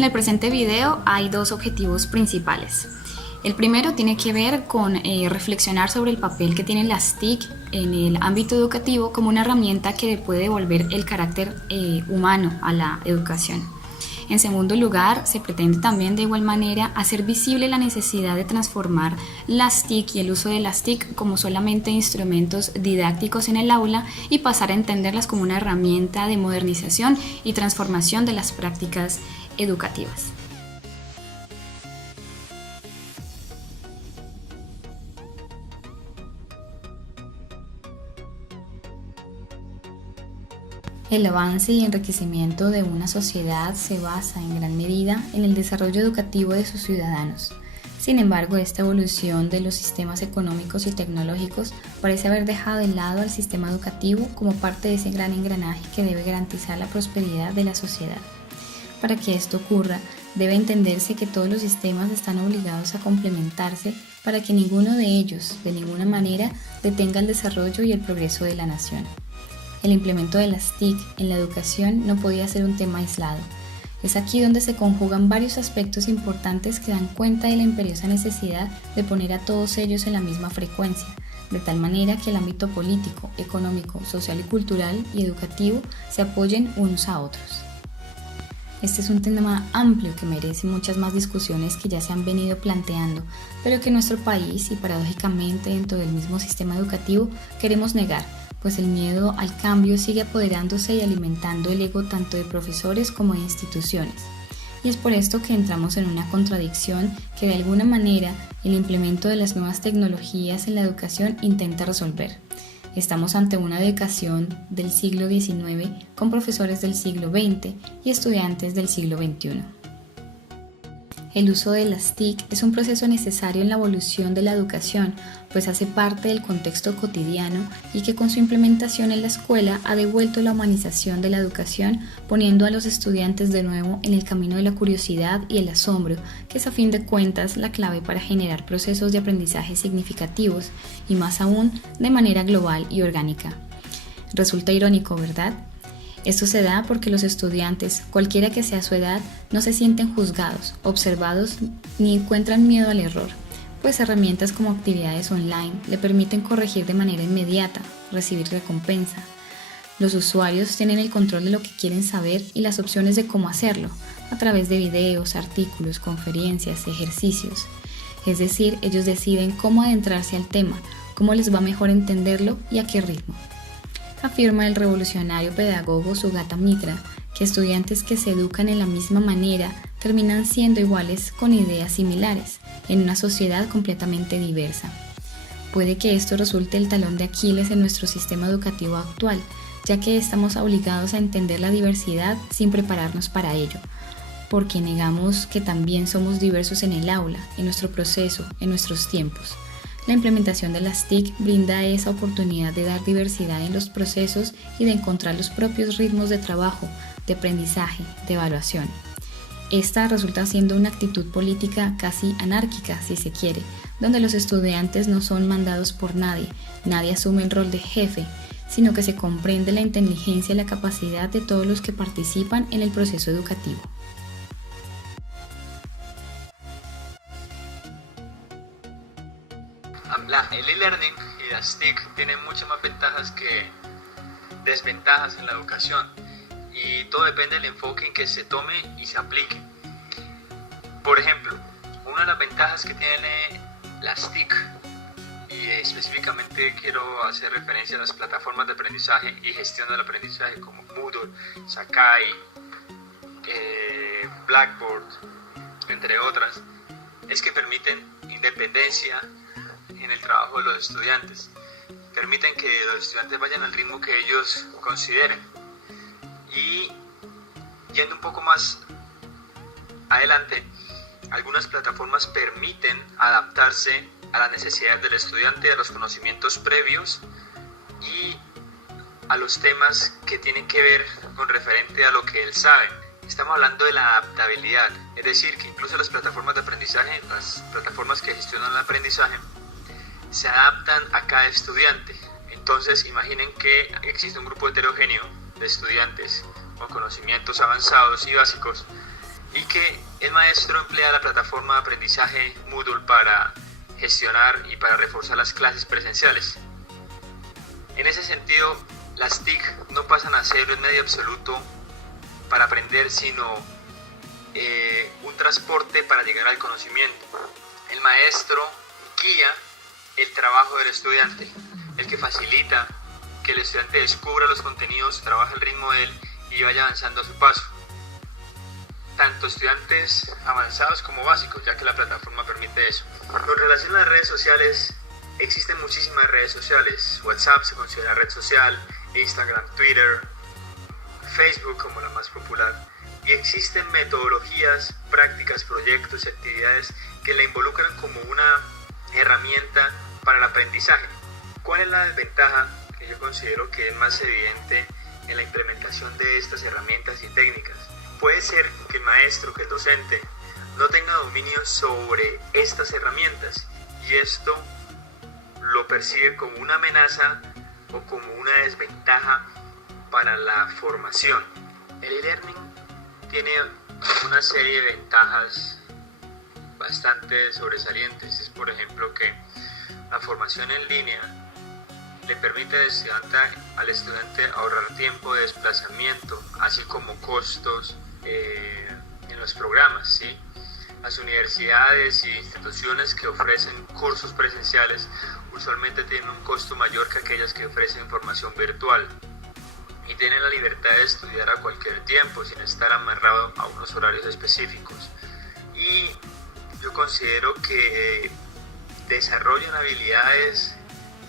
En el presente video hay dos objetivos principales. El primero tiene que ver con reflexionar sobre el papel que tienen las TIC en el ámbito educativo como una herramienta que le puede devolver el carácter humano a la educación. En segundo lugar, se pretende también de igual manera hacer visible la necesidad de transformar las TIC y el uso de las TIC como solamente instrumentos didácticos en el aula y pasar a entenderlas como una herramienta de modernización y transformación de las prácticas educativas. El avance y enriquecimiento de una sociedad se basa en gran medida en el desarrollo educativo de sus ciudadanos. Sin embargo, esta evolución de los sistemas económicos y tecnológicos parece haber dejado de lado al sistema educativo como parte de ese gran engranaje que debe garantizar la prosperidad de la sociedad. Para que esto ocurra, debe entenderse que todos los sistemas están obligados a complementarse para que ninguno de ellos, de ninguna manera, detenga el desarrollo y el progreso de la nación. El implemento de las TIC en la educación no podía ser un tema aislado. Es aquí donde se conjugan varios aspectos importantes que dan cuenta de la imperiosa necesidad de poner a todos ellos en la misma frecuencia, de tal manera que el ámbito político, económico, social y cultural y educativo se apoyen unos a otros. Este es un tema amplio que merece muchas más discusiones que ya se han venido planteando, pero que en nuestro país y paradójicamente dentro del mismo sistema educativo queremos negar, pues el miedo al cambio sigue apoderándose y alimentando el ego tanto de profesores como de instituciones. Y es por esto que entramos en una contradicción que de alguna manera el implemento de las nuevas tecnologías en la educación intenta resolver. Estamos ante una educación del siglo XIX con profesores del siglo XX y estudiantes del siglo XXI. El uso de las TIC es un proceso necesario en la evolución de la educación, pues hace parte del contexto cotidiano y que con su implementación en la escuela ha devuelto la humanización de la educación, poniendo a los estudiantes de nuevo en el camino de la curiosidad y el asombro, que es a fin de cuentas la clave para generar procesos de aprendizaje significativos y más aún de manera global y orgánica. Resulta irónico, ¿verdad? Esto se da porque los estudiantes, cualquiera que sea su edad, no se sienten juzgados, observados ni encuentran miedo al error, pues herramientas como actividades online le permiten corregir de manera inmediata, recibir recompensa. Los usuarios tienen el control de lo que quieren saber y las opciones de cómo hacerlo, a través de videos, artículos, conferencias, ejercicios. Es decir, ellos deciden cómo adentrarse al tema, cómo les va mejor entenderlo y a qué ritmo. Afirma el revolucionario pedagogo Sugata Mitra que estudiantes que se educan en la misma manera terminan siendo iguales con ideas similares, en una sociedad completamente diversa. Puede que esto resulte el talón de Aquiles en nuestro sistema educativo actual, ya que estamos obligados a entender la diversidad sin prepararnos para ello, porque negamos que también somos diversos en el aula, en nuestro proceso, en nuestros tiempos. La implementación de las TIC brinda esa oportunidad de dar diversidad en los procesos y de encontrar los propios ritmos de trabajo, de aprendizaje, de evaluación. Esta resulta siendo una actitud política casi anárquica, si se quiere, donde los estudiantes no son mandados por nadie, nadie asume el rol de jefe, sino que se comprende la inteligencia y la capacidad de todos los que participan en el proceso educativo. El e-learning y las TIC tienen muchas más ventajas que desventajas en la educación y todo depende del enfoque en que se tome y se aplique. Por ejemplo, una de las ventajas que tiene las TIC, y específicamente quiero hacer referencia a las plataformas de aprendizaje y gestión del aprendizaje como Moodle, Sakai, Blackboard, entre otras, es que permiten independencia en el trabajo de los estudiantes, permiten que los estudiantes vayan al ritmo que ellos consideren. Y yendo un poco más adelante, algunas plataformas permiten adaptarse a las necesidades del estudiante, a los conocimientos previos y a los temas que tienen que ver con referente a lo que él sabe. Estamos hablando de la adaptabilidad, es decir, que incluso las plataformas de aprendizaje, las plataformas que gestionan el aprendizaje, se adaptan a cada estudiante. Entonces imaginen que existe un grupo heterogéneo de estudiantes con conocimientos avanzados y básicos y que el maestro emplea la plataforma de aprendizaje Moodle para gestionar y para reforzar las clases presenciales. En ese sentido, las TIC no pasan a ser un medio absoluto para aprender, sino un transporte para llegar al conocimiento. El maestro guía el trabajo del estudiante, el que facilita que el estudiante descubra los contenidos, trabaja al ritmo de él y vaya avanzando a su paso. Tanto estudiantes avanzados como básicos, ya que la plataforma permite eso. Con relación a las redes sociales, existen muchísimas redes sociales. WhatsApp se considera red social, Instagram, Twitter, Facebook como la más popular. Y existen metodologías, prácticas, proyectos y actividades que la involucran como una herramienta para el aprendizaje. ¿Cuál es la desventaja que yo considero que es más evidente en la implementación de estas herramientas y técnicas? Puede ser que el maestro, que el docente, no tenga dominio sobre estas herramientas y esto lo percibe como una amenaza o como una desventaja para la formación. El e-learning tiene una serie de ventajas bastante sobresalientes. Es, por ejemplo, que la formación en línea le permite al estudiante ahorrar tiempo de desplazamiento, así como costos en los programas, ¿sí? Las universidades e instituciones que ofrecen cursos presenciales usualmente tienen un costo mayor que aquellas que ofrecen formación virtual y tienen la libertad de estudiar a cualquier tiempo sin estar amarrado a unos horarios específicos. Y yo considero que desarrollan habilidades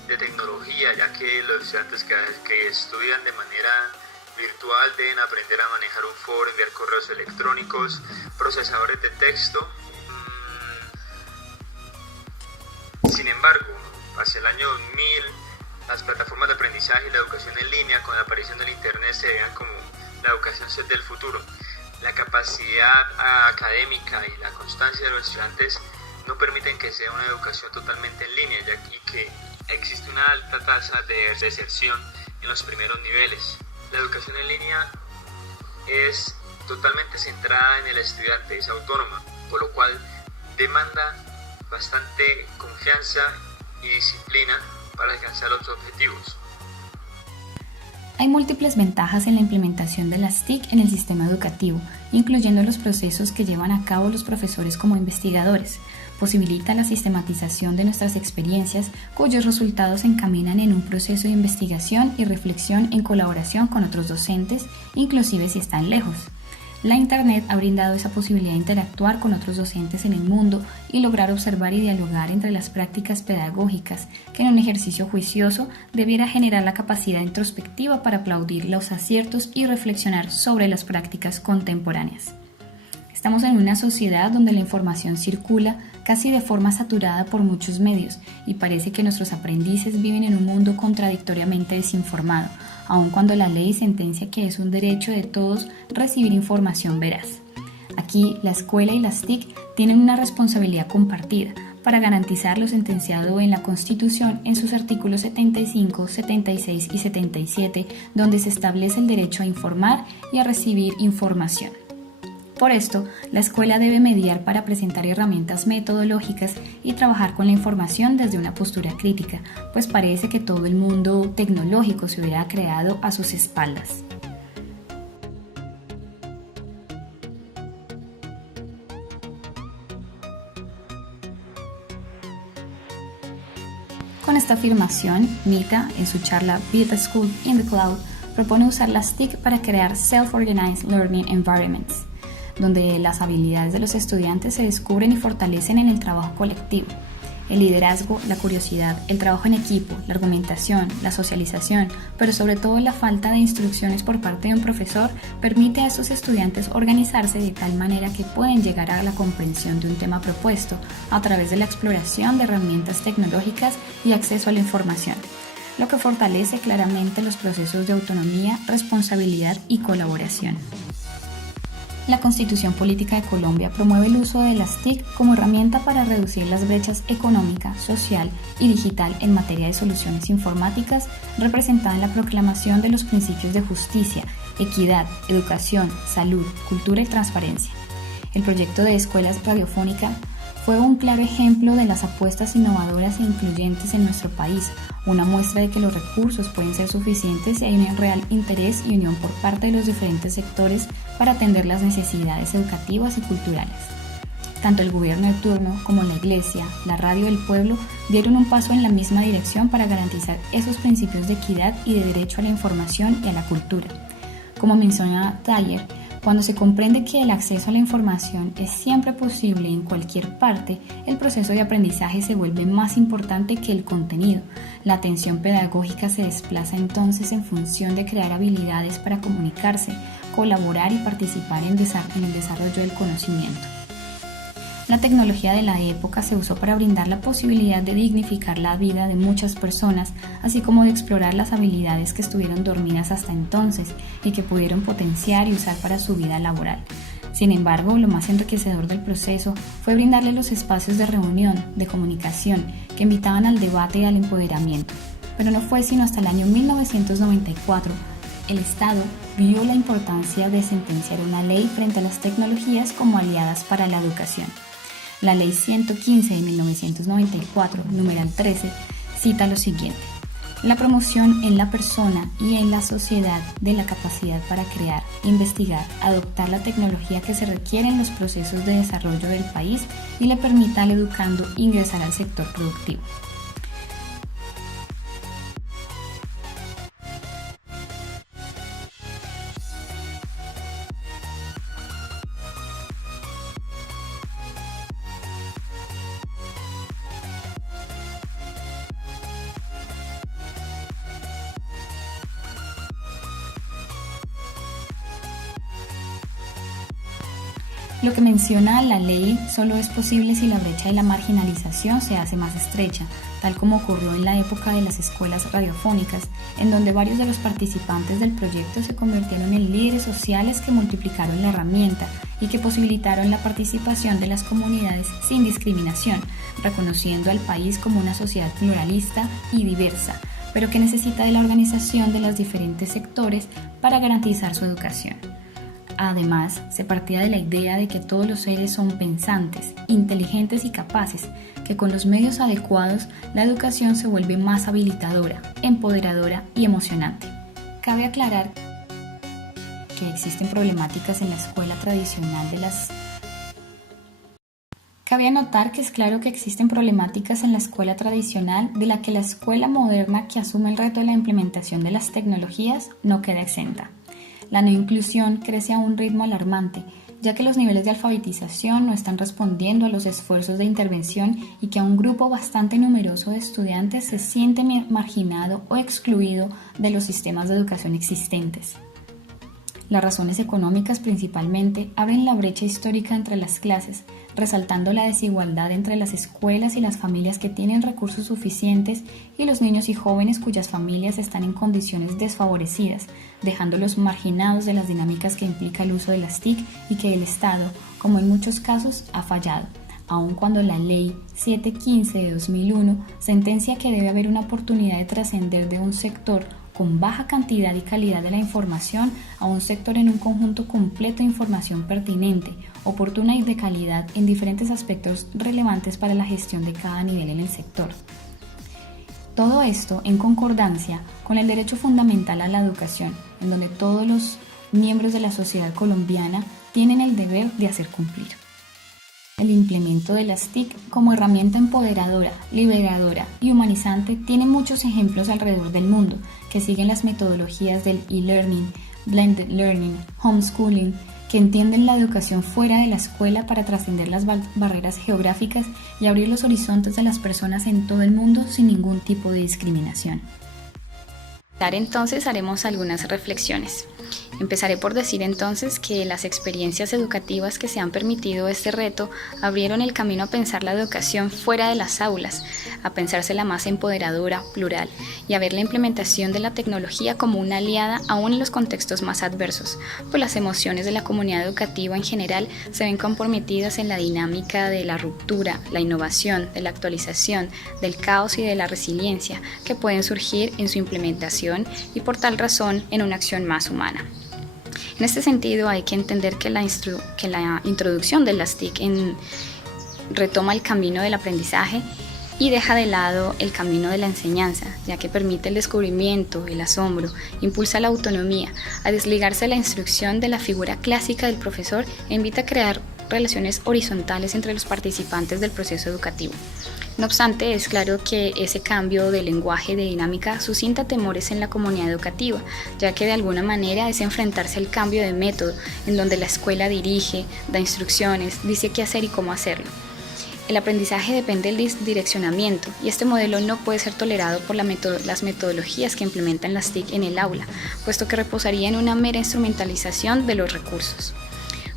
de tecnología, ya que los estudiantes que estudian de manera virtual deben aprender a manejar un foro, enviar correos electrónicos, procesadores de texto. Sin embargo, hacia el año 2000, las plataformas de aprendizaje y la educación en línea, con la aparición del Internet, se veían como la educación del futuro. La capacidad académica y la constancia de los estudiantes no permiten que sea una educación totalmente en línea, ya que existe una alta tasa de deserción en los primeros niveles. La educación en línea es totalmente centrada en el estudiante, es autónoma, por lo cual demanda bastante confianza y disciplina para alcanzar los objetivos. Hay múltiples ventajas en la implementación de las TIC en el sistema educativo, incluyendo los procesos que llevan a cabo los profesores como investigadores. Posibilita la sistematización de nuestras experiencias, cuyos resultados se encaminan en un proceso de investigación y reflexión en colaboración con otros docentes, inclusive si están lejos. La Internet ha brindado esa posibilidad de interactuar con otros docentes en el mundo y lograr observar y dialogar entre las prácticas pedagógicas, que en un ejercicio juicioso debiera generar la capacidad introspectiva para aplaudir los aciertos y reflexionar sobre las prácticas contemporáneas. Estamos en una sociedad donde la información circula casi de forma saturada por muchos medios y parece que nuestros aprendices viven en un mundo contradictoriamente desinformado, aun cuando la ley sentencia que es un derecho de todos recibir información veraz. Aquí, la escuela y las TIC tienen una responsabilidad compartida para garantizar lo sentenciado en la Constitución en sus artículos 75, 76 y 77, donde se establece el derecho a informar y a recibir información. Por esto, la escuela debe mediar para presentar herramientas metodológicas y trabajar con la información desde una postura crítica, pues parece que todo el mundo tecnológico se hubiera creado a sus espaldas. Con esta afirmación, Mita, en su charla Build a School in the Cloud, propone usar las TIC para crear Self-Organized Learning Environments, donde las habilidades de los estudiantes se descubren y fortalecen en el trabajo colectivo. El liderazgo, la curiosidad, el trabajo en equipo, la argumentación, la socialización, pero sobre todo la falta de instrucciones por parte de un profesor permite a estos estudiantes organizarse de tal manera que pueden llegar a la comprensión de un tema propuesto a través de la exploración de herramientas tecnológicas y acceso a la información, lo que fortalece claramente los procesos de autonomía, responsabilidad y colaboración. La Constitución Política de Colombia promueve el uso de las TIC como herramienta para reducir las brechas económica, social y digital en materia de soluciones informáticas, representada en la proclamación de los principios de justicia, equidad, educación, salud, cultura y transparencia. El proyecto de escuelas radiofónicas fue un claro ejemplo de las apuestas innovadoras e incluyentes en nuestro país, una muestra de que los recursos pueden ser suficientes si hay un real interés y unión por parte de los diferentes sectores para atender las necesidades educativas y culturales. Tanto el gobierno de turno como la iglesia, la radio del pueblo dieron un paso en la misma dirección para garantizar esos principios de equidad y de derecho a la información y a la cultura. Como menciona Thayer, cuando se comprende que el acceso a la información es siempre posible en cualquier parte, el proceso de aprendizaje se vuelve más importante que el contenido. La atención pedagógica se desplaza entonces en función de crear habilidades para comunicarse, colaborar y participar en el desarrollo del conocimiento. La tecnología de la época se usó para brindar la posibilidad de dignificar la vida de muchas personas, así como de explorar las habilidades que estuvieron dormidas hasta entonces y que pudieron potenciar y usar para su vida laboral. Sin embargo, lo más enriquecedor del proceso fue brindarle los espacios de reunión, de comunicación, que invitaban al debate y al empoderamiento. Pero no fue sino hasta el año 1994 el Estado vio la importancia de sentenciar una ley frente a las tecnologías como aliadas para la educación. La Ley 115 de 1994, numeral 13, cita lo siguiente: la promoción en la persona y en la sociedad de la capacidad para crear, investigar, adoptar la tecnología que se requiere en los procesos de desarrollo del país y le permita al educando ingresar al sector productivo. Lo que menciona la ley solo es posible si la brecha de la marginalización se hace más estrecha, tal como ocurrió en la época de las escuelas radiofónicas, en donde varios de los participantes del proyecto se convirtieron en líderes sociales que multiplicaron la herramienta y que posibilitaron la participación de las comunidades sin discriminación, reconociendo al país como una sociedad pluralista y diversa, pero que necesita de la organización de los diferentes sectores para garantizar su educación. Además, se partía de la idea de que todos los seres son pensantes, inteligentes y capaces, que con los medios adecuados la educación se vuelve más habilitadora, empoderadora y emocionante. Cabe aclarar que existen problemáticas en la escuela tradicional Cabe anotar que es claro que existen problemáticas en la escuela tradicional de la que la escuela moderna que asume el reto de la implementación de las tecnologías no queda exenta. La no inclusión crece a un ritmo alarmante, ya que los niveles de alfabetización no están respondiendo a los esfuerzos de intervención y que a un grupo bastante numeroso de estudiantes se siente marginado o excluido de los sistemas de educación existentes. Las razones económicas principalmente abren la brecha histórica entre las clases, resaltando la desigualdad entre las escuelas y las familias que tienen recursos suficientes y los niños y jóvenes cuyas familias están en condiciones desfavorecidas, dejándolos marginados de las dinámicas que implica el uso de las TIC y que el Estado, como en muchos casos, ha fallado, aun cuando la Ley 715 de 2001 sentencia que debe haber una oportunidad de trascender de un sector con baja cantidad y calidad de la información a un sector en un conjunto completo de información pertinente, oportuna y de calidad en diferentes aspectos relevantes para la gestión de cada nivel en el sector. Todo esto en concordancia con el derecho fundamental a la educación, en donde todos los miembros de la sociedad colombiana tienen el deber de hacer cumplir. El implemento de las TIC como herramienta empoderadora, liberadora y humanizante tiene muchos ejemplos alrededor del mundo que siguen las metodologías del e-learning, blended learning, homeschooling, que entienden la educación fuera de la escuela para trascender las barreras geográficas y abrir los horizontes de las personas en todo el mundo sin ningún tipo de discriminación. Entonces haremos algunas reflexiones. Empezaré por decir entonces que las experiencias educativas que se han permitido este reto abrieron el camino a pensar la educación fuera de las aulas, a pensársela más empoderadora, plural, y a ver la implementación de la tecnología como una aliada aún en los contextos más adversos, pues las emociones de la comunidad educativa en general se ven comprometidas en la dinámica de la ruptura, la innovación, de la actualización, del caos y de la resiliencia que pueden surgir en su implementación y por tal razón en una acción más humana. En este sentido, hay que entender que la introducción de las TIC retoma el camino del aprendizaje y deja de lado el camino de la enseñanza, ya que permite el descubrimiento, el asombro, impulsa la autonomía, a desligarse de la instrucción de la figura clásica del profesor e invita a crear relaciones horizontales entre los participantes del proceso educativo. No obstante, es claro que ese cambio de lenguaje, de dinámica, suscita temores en la comunidad educativa, ya que de alguna manera es enfrentarse al cambio de método, en donde la escuela dirige, da instrucciones, dice qué hacer y cómo hacerlo. El aprendizaje depende del direccionamiento y este modelo no puede ser tolerado por las metodologías que implementan las TIC en el aula, puesto que reposaría en una mera instrumentalización de los recursos.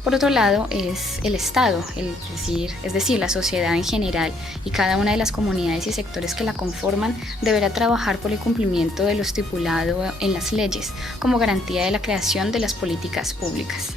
Por otro lado, es el Estado, es decir, la sociedad en general y cada una de las comunidades y sectores que la conforman deberá trabajar por el cumplimiento de lo estipulado en las leyes como garantía de la creación de las políticas públicas.